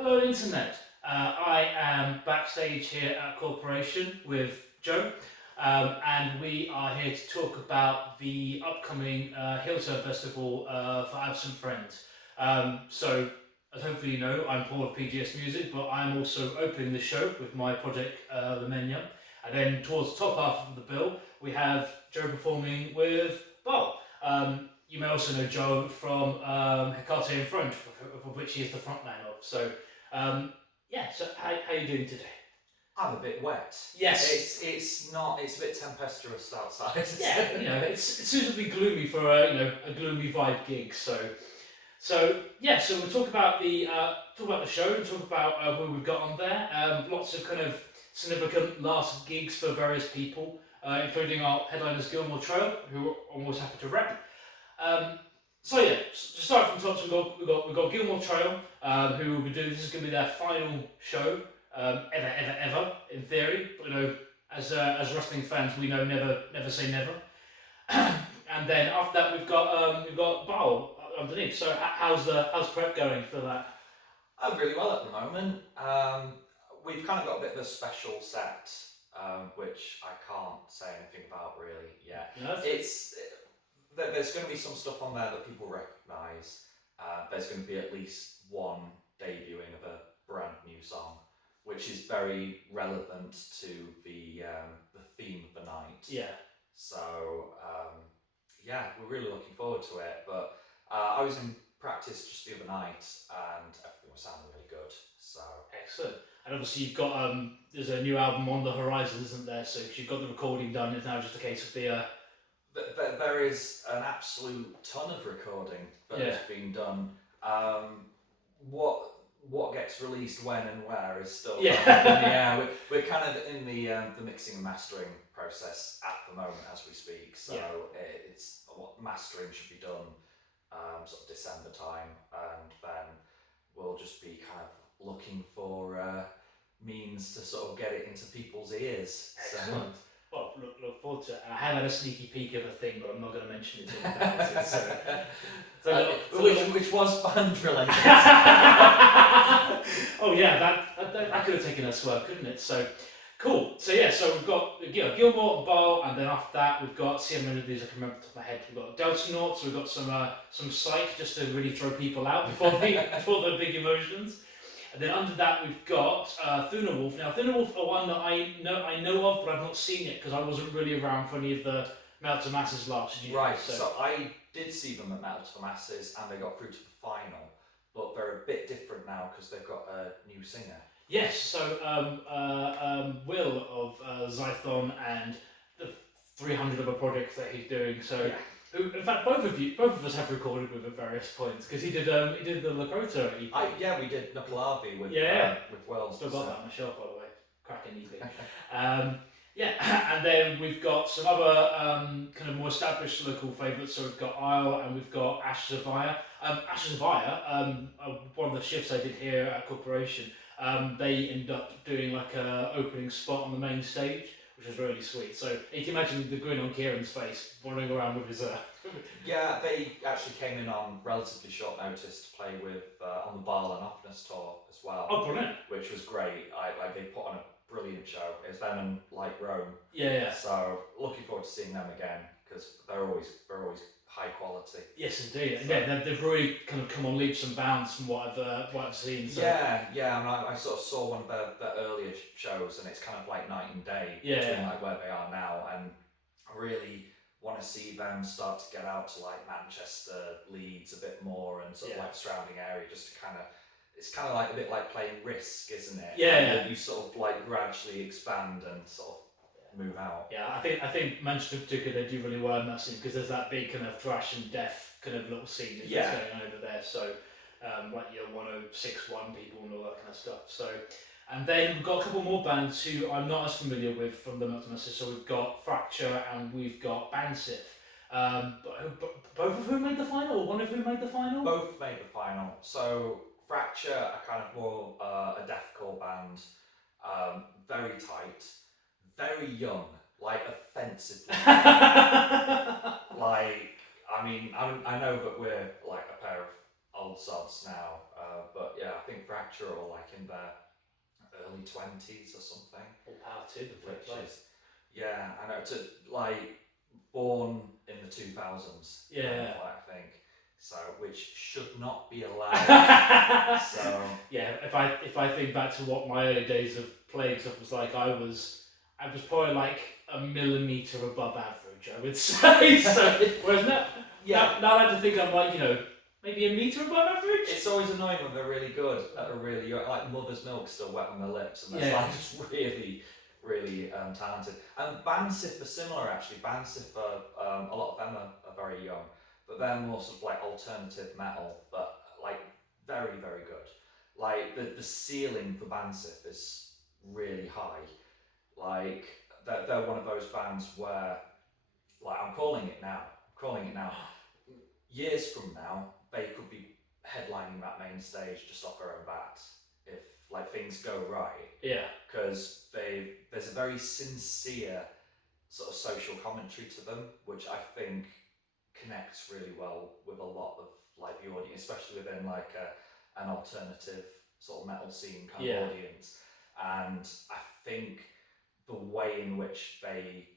Hello, Internet. I am backstage here at Corporation with Joe, and we are here to talk about the upcoming Hillturn Festival for Absent Friends. As hopefully you know, I'm Paul of PGS Music, but I'm also opening the show with my project, Lemenya. And then towards the top half of the bill, we have Joe performing with Bob. You may also know Joe from Hecate Enthroned, for which he is the frontman of. Um, so how are you doing today? I'm a bit wet. Yes. It's a bit tempestuous outside. Yeah, it's suitably gloomy for a gloomy vibe gig. So we'll talk about the show, talk about who we've got on there. Lots of kind of significant last gigs for various people, including our headliners Gilmore Trail, who I'm always happy to rep. Um, to start from the top, so we've got Gilmore Trail, who will be doing. This is going to be their final show, ever, in theory. But as wrestling fans, we know never say never. And then after that, we've got Bowl underneath. So how's prep going for that? I'm really well at the moment. We've kind of got a bit of a special set, which I can't say anything about really yet. No? There's going to be some stuff on there that people recognise. There's going to be at least one debuting of a brand new song, which is very relevant to the theme of the night. Yeah. So we're really looking forward to it. But I was in practice just the other night, and everything was sounding really good. So excellent. And obviously you've got there's a new album on the horizon, isn't there? So if you've got the recording done, it's now just a case of the. There is an absolute ton of recording that has been done. What gets released when and where is still up in the air. We're kind of in the mixing and mastering process at the moment as we speak. So it's what mastering should be done sort of December time, and then we'll just be kind of looking for means to sort of get it into people's ears. Excellent. So, well, look forward to it. I have had a sneaky peek of a thing, but I'm not going to mention it. Which was band related. Oh yeah, that could have taken a swerve, couldn't it? So cool. So we've got Gilmore and Bowl, and then after that we've got. See, how many of these I can remember off the top of my head. We've got Delta so we've got some psych just to really throw people out before the big emotions. And then under that we've got Thunderwolf. Now Thunderwolf are one that I know of, but I've not seen it because I wasn't really around for any of the Melt to Masses last year. Right. So I did see them at Melt to Masses, and they got through to the final, but they're a bit different now because they've got a new singer. Yes. So Will of Zython and the 300 other projects that he's doing. So. Yeah. Who, in fact, both of us have recorded with at various points because he did the Lakota EP. We did Knuckle Harvey with Wells. Still got that on my shelf, by the way. Cracking EP. And then we've got some other kind of more established local favourites. So we've got Isle and we've got Ashes of Fire. Ashes of Fire, one of the shifts I did here at Corporation, they ended up doing like a opening spot on the main stage, which was really sweet. So you can imagine the grin on Kieran's face, wandering around with his. Yeah, they actually came in on relatively short notice to play with on the Bile and Offness tour as well. Oh, brilliant! Which was great. They put on a brilliant show. It was them and Light Rome. Yeah. So looking forward to seeing them again because they're always high quality. Yes, indeed. So, they've really kind of come on leaps and bounds from what I've seen. So. Yeah. I mean, I sort of saw one of their earlier shows, and it's kind of like night and day between like where they are now, and I really want to see them start to get out to like Manchester, Leeds a bit more, and sort of like surrounding area, just to kind of. It's kind of like a bit like playing Risk, isn't it? Yeah. You sort of like gradually expand and sort of. Move out. Yeah, I think Manchester in particular, they do really well in that scene because there's that big kind of thrash and death kind of little scene that's going over there. So like your 1061 people and all that kind of stuff. So and then we've got a couple more bands who I'm not as familiar with from the Meltmaster. So we've got Fracture and we've got Bansif. Both of whom made the final, or one of whom made the final? Both made the final. So Fracture are kind of more a deathcore band, very tight. Very young, like offensively. I mean, I know that we're like a pair of old sods now, But yeah, I think Fracture are like in their early 20s or something. All power to them. Which is, yeah, I know, to like born in the 2000s. Yeah. I think so, which should not be allowed. So yeah, if I think back to what my early days of playing stuff was like, I was probably like a millimeter above average, I would say. So whereas now I like to think I'm like, maybe a meter above average. It's always annoying when they're really good at a really like Mother's Milk still wet on their lips, and they're like just really, really talented. And Bansif are similar actually. Bansif are a lot of them are very young, but they're more sort of like alternative metal, but like very, very good. Like the ceiling for Bansif is really high. Like they're one of those bands where, like, I'm calling it now. Years from now, they could be headlining that main stage just off their own bat if like things go right. Yeah. Because there's a very sincere sort of social commentary to them, which I think connects really well with a lot of like the audience, especially within like an alternative sort of metal scene kind of audience. And I think the way in which they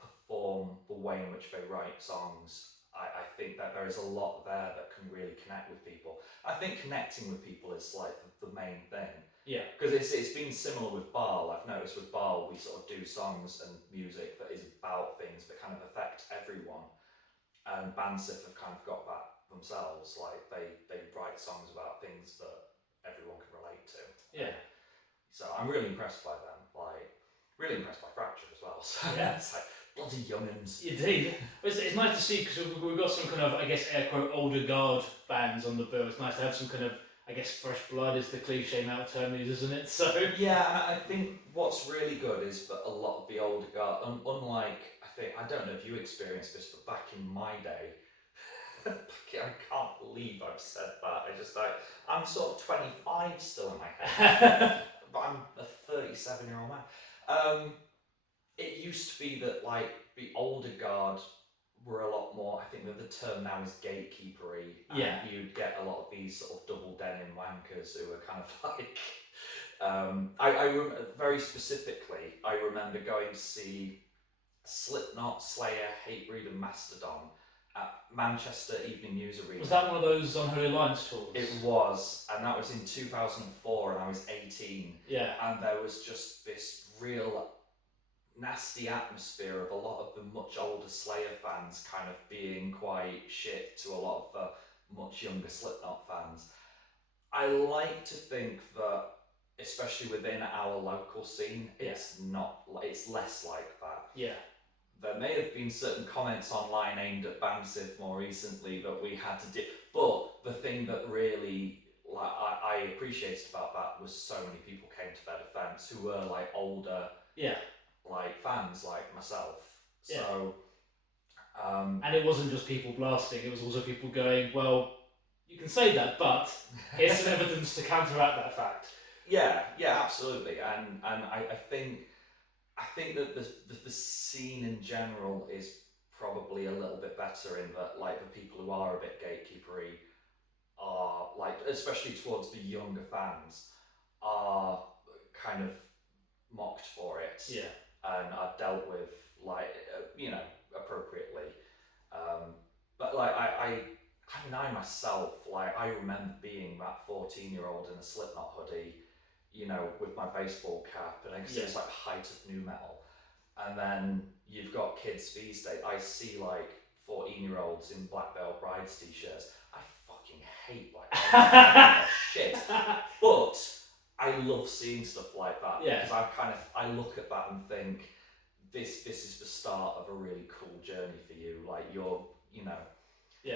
perform, the way in which they write songs, I think that there is a lot there that can really connect with people. I think connecting with people is like the main thing. Yeah. Because it's been similar with Baal. I've noticed with Baal, we sort of do songs and music that is about things that kind of affect everyone. And Bansif have kind of got that themselves. Like they write songs about things that everyone can relate to. Yeah. So I'm really impressed by them. Like really impressed by Fracture as well. So yeah. It's like bloody young'uns. Indeed. It's nice to see because we've got some kind of, I guess, air quote, older guard bands on the bill. It's nice to have some kind of, I guess, fresh blood is the cliche now term is, isn't it? So yeah, and I think what's really good is that a lot of the older guard, unlike I don't know if you experienced this, but back in my day, I can't believe I've said that. I'm sort of 25 still in my head, but I'm a 37-year-old man. It used to be that like the older guard were a lot more, I think that the term now is gatekeepery, and you'd get a lot of these sort of double denim wankers who were kind of like, I very specifically, I remember going to see Slipknot, Slayer, Hatebreed and Mastodon at Manchester Evening News Arena. Was that one of those Unholy Alliance tours? It was, and that was in 2004 and I was 18. Yeah. And there was just this real nasty atmosphere of a lot of the much older Slayer fans kind of being quite shit to a lot of the much younger Slipknot fans. I like to think that, especially within our local scene, it's less like that. Yeah. There may have been certain comments online aimed at Bansif more recently that we had to do, but the thing that really I appreciated about that was so many people came to their defence who were like older, like fans like myself. So, and it wasn't just people blasting; it was also people going, "Well, you can say that, but here's some evidence to counteract that fact." Yeah, absolutely, and I think that the scene in general is probably a little bit better in that, like, the people who are a bit gatekeepery are, like, especially towards the younger fans, are kind of mocked for it. Yeah. And are dealt with, like, appropriately. But, like, I myself, like, I remember being that 14-year-old in a Slipknot hoodie, with my baseball cap, and it's like height of new metal. And then you've got kids these days. I see like 14-year-olds in Black Veil Brides t-shirts. I fucking hate Black Veil shit. But I love seeing stuff like that because I look at that and think this is the start of a really cool journey for you. Like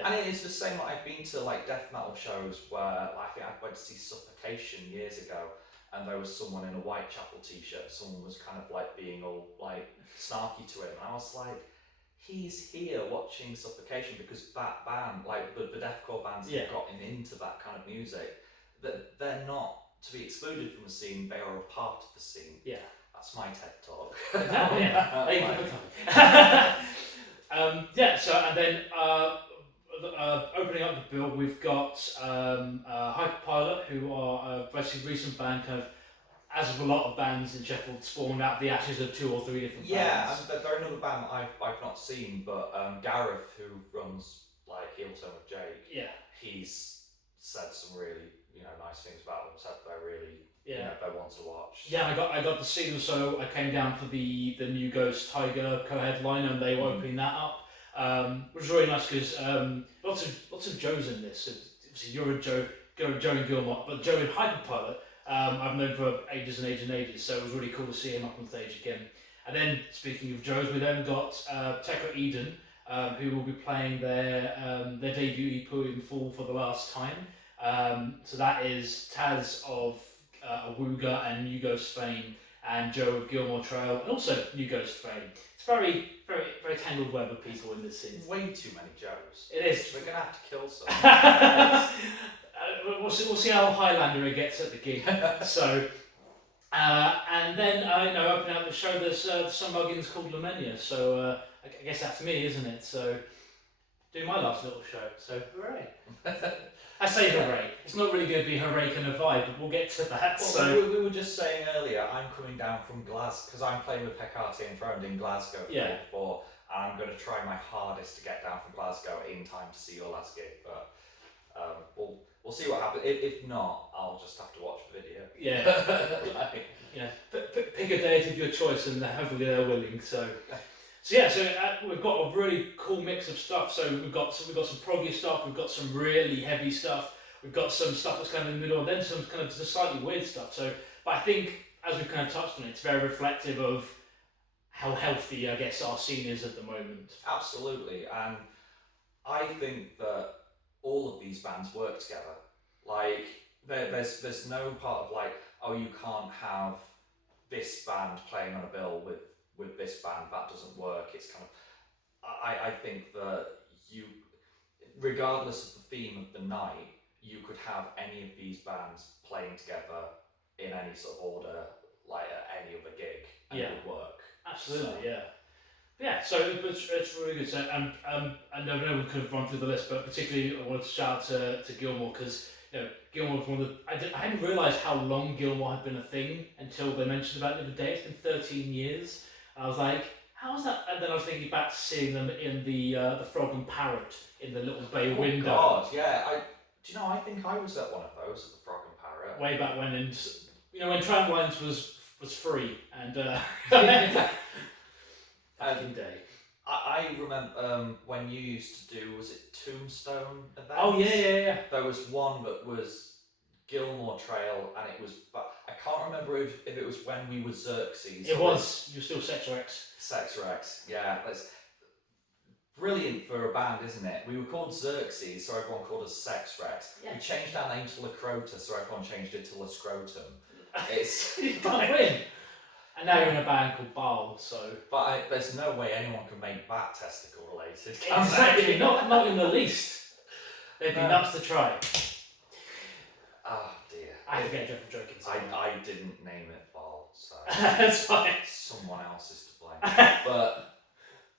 and it's the same. Like, I've been to like death metal shows where I think I went to see Suffocation years ago. And there was someone in a Whitechapel t-shirt. Someone was kind of like being all like snarky to him. And I was like, he's here watching Suffocation because that band, like the deathcore bands that have gotten into that kind of music, that they're not to be excluded from the scene. They are a part of the scene. Yeah, that's my TED talk. Thank you for coming. So and then opening up the bill, we've got Hyperpilot, who are a relatively recent band, kind of, as with a lot of bands in Sheffield, spawned out of the ashes of 2 or 3 different bands. They're another band that I've not seen, but Gareth, who runs like Heel Turn with Jake, he's said some really nice things about them. Said they're really they're one to watch. Yeah, I got to see them. So I came down for the New Ghost Tiger co-headline, and they were opening that up. Which was really nice because lots of Joes in this. So you're a Joe and Gilmore, but Joe in Hyperpilot, I've known for ages and ages and ages. So it was really cool to see him up on stage again. And then speaking of Joes, we then got Hecate Enthroned, who will be playing their debut EP in full for the last time. So that is Taz of Awooga and New Ghost fame, and Joe of Gilmore Trail, and also New Ghost fame. It's very, very, very tangled web of people in this scene. Way too many Joes. It is. We're gonna have to kill some. We'll see how Highlander it gets at the gig. So, and then opening up the show, there's some muggins called Lamenia. So I guess that's me, isn't it? So, do my last little show. So, hooray! I say hooray. It's not really going to be hooray kind of vibe, but we'll get to that. Well, so we were just saying earlier, I'm coming down from Glasgow because I'm playing with Hecate Enthroned in Glasgow before, and I'm going to try my hardest to get down from Glasgow in time to see your last gig. But we'll see what happens. If not, I'll just have to watch the video. Yeah. Pick a date of your choice, and hopefully they're willing. So we've got a really cool mix of stuff. So we've got some proggy stuff, we've got some really heavy stuff, we've got some stuff that's kind of in the middle, and then some kind of just slightly weird stuff. So, but I think, as we've kind of touched on, it's very reflective of how healthy, I guess, our scene is at the moment. Absolutely, and I think that all of these bands work together. Like, there's no part of like, oh, you can't have this band playing on a bill with this band, that doesn't work. It's kind of, I think that you, regardless of the theme of the night, you could have any of these bands playing together in any sort of order, like at any other gig, and it would work. Absolutely, so it's really good. So, I know we could have run through the list, but particularly I wanted to shout out to Gilmore, because Gilmore was one of the, I hadn't realised how long Gilmore had been a thing until they mentioned about it the other day. It's been 13 years. I was like, how is that? And then I was thinking back to seeing them in the Frog and Parrot in the little bay window. Oh God, yeah. I think I was at one of those at the Frog and Parrot. Way back when, and when Tramlines was free, and back in day. I remember when you used to do, was it Tombstone events? Oh yeah. There was one that was Gilmore Trail, and it was, but I can't remember if it was when we were Xerxes. It was. You're still Sex Rex. Sex Rex, yeah. That's brilliant for a band, isn't it? We were called Xerxes, so everyone called us Sex Rex. Yeah. We changed our name to Lacrota, so everyone changed it to La Scrotum. It's you can't win. And now you're in a band called Baal, so. But there's no way anyone can make that testicle related. Exactly, not in the least. They'd be nuts to try. Oh dear. I have to get a different joke inside. I didn't name it Baal, so. That's fine. Someone else is to blame. But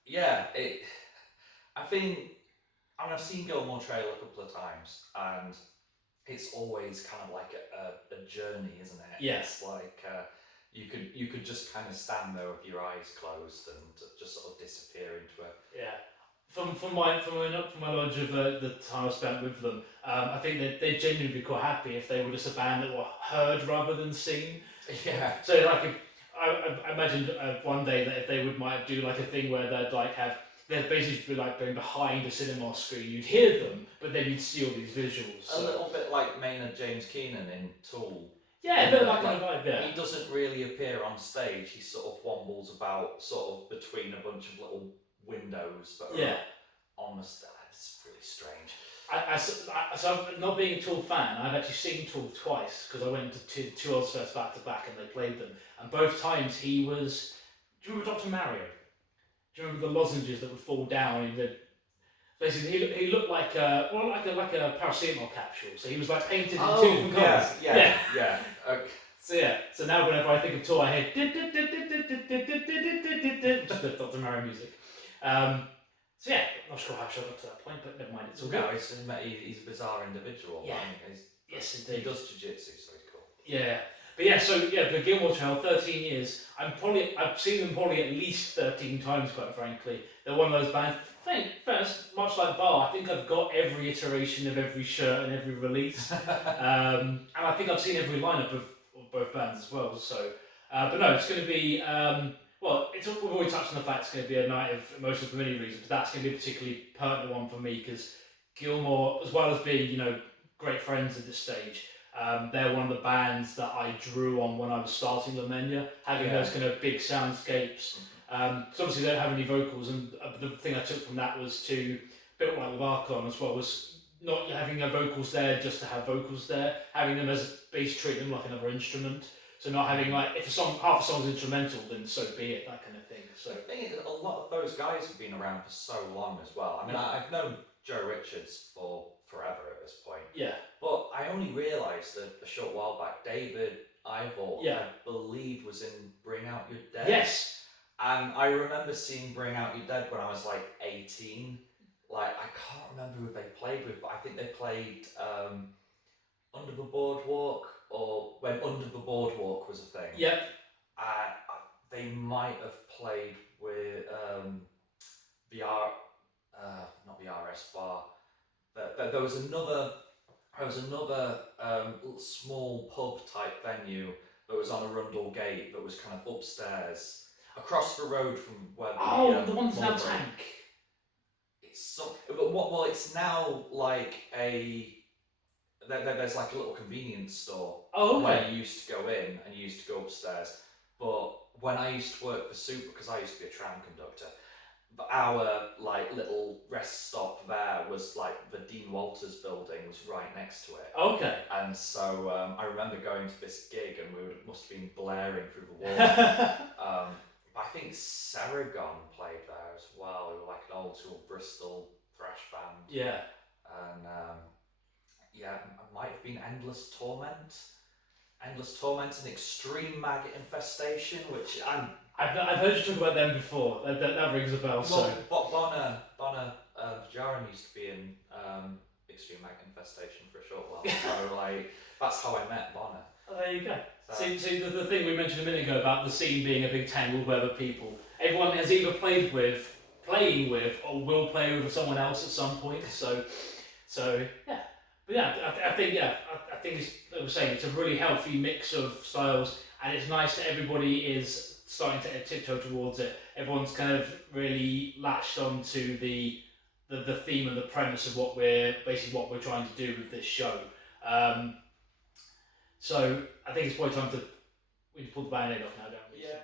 yeah, I've seen Gilmore Trail a couple of times, and it's always kind of like a journey, isn't it? Yes. It's like you could just kind of stand there with your eyes closed and just sort of disappear into it. Yeah. From my knowledge of the time I spent with them, I think that they'd genuinely be quite happy if they were just a band that were heard rather than seen. Yeah. So like, if I imagined one day that if they might do like a thing where they'd basically be like being behind a cinema screen. You'd hear them, but then you'd see all these visuals. A little bit like Maynard James Keenan in Tool. Yeah, a bit like that vibe, yeah. He doesn't really appear on stage. He sort of wombles about sort of between a bunch of little windows that are on the stage. It's really strange. So not being a Tool fan, I've actually seen Tool twice, because I went to two Ozfest back to back and they played them. And both times he was... Do you remember Dr. Mario? Do you remember the lozenges that would fall down in the... Basically, he looked like a paracetamol capsule. So he was like painted in two different colours. Yeah. Okay. So now whenever I think of Tool, I hear just the Dr. Mario music. not sure how I got to that point, but never mind. It's all No, good. he's a bizarre individual. Yeah. I mean, Yes, he indeed. does jiu-jitsu, so he's cool. Yeah, but yeah, so yeah, the Gilmore Trail, 13 years. I've seen them probably at least 13 times, quite frankly. They're one of those bands. First, much like Bar, I think I've got every iteration of every shirt and every release, and I think I've seen every lineup of both bands as well. So, but no, it's going to be. Well, we've already touched on the fact it's going to be a night of emotion for many reasons, but that's going to be a particularly pertinent one for me because Gilmore, as well as being great friends at this stage, they're one of the bands that I drew on when I was starting Lamenia, having those kind of big soundscapes. So obviously they don't have any vocals, and the thing I took from that was to, a bit like with Archon as well, was not having their vocals there just to have vocals there, having them as basically treat them like another instrument. So not having like, if half a song's instrumental, then so be it, that kind of thing. So the thing is, a lot of those guys have been around for so long as well. I mean, I've known Joe Richards for forever at this point. Yeah. But I only realised that a short while back, David Ivor, I believe, was in Bring Out Your Dead. Yes. And I remember seeing Bring Out Your Dead when I was like 18. Like, I can't remember who they played with, but I think they played Under the Boardwalk, or when Under the Boardwalk was a thing. Yep. They might have played with not VRS Bar. There was another small pub type venue that was on Arundel Gate that was kind of upstairs, across the road from where the one that's now Tank. It's now like there's like a little convenience store where you used to go in and you used to go upstairs. But when I used to work for Super, because I used to be a tram conductor, but our like little rest stop there was like the Dean Walters building was right next to it. Okay. And so I remember going to this gig and must have been blaring through the wall. I think Saragon played there as well. They were like an old school Bristol thrash band. Yeah. And it might have been Endless Torment and Extreme Maggot Infestation, which I've heard you talk about them before. That rings a bell. Well, Bonner Jaron used to be in Extreme Maggot Infestation for a short while. So like that's how I met Bonner. Oh, there you go. See the thing we mentioned a minute ago about the scene being a big tangled web of people. Everyone has either playing with, or will play with someone else at some point. So yeah. But yeah, I think it's, like I was saying, it's a really healthy mix of styles, and it's nice that everybody is starting to tiptoe towards it. Everyone's kind of really latched onto the theme and the premise of what we're trying to do with this show. So I think it's probably time to pull the band-aid off now, don't we? Yeah.